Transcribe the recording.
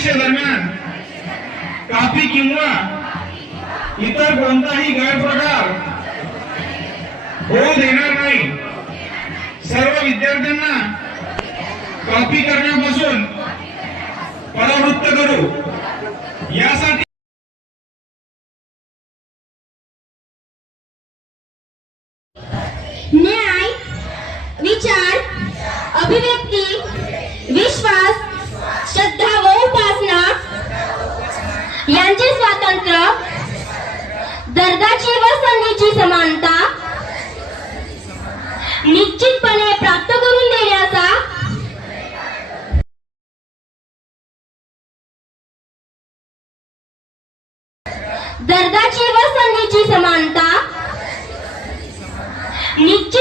परीक्षेदरम्यान copy किंवा इतर कोणताही गैरप्रकार होऊ देणार नाही। सर्व विद्यार्थ्यांना कॉपी करण्यापासून परावृत्त करू यासाठी न्याय, विचार, अभिव्यक्ती, विश्वास, श्रद्धा व उपासना यांचे स्वातंत्र्य, दर्जाची व संधीची समानता निश्चितपणे प्राप्त करून देण्याचा दर्जाची व संधीची समानता निश्चित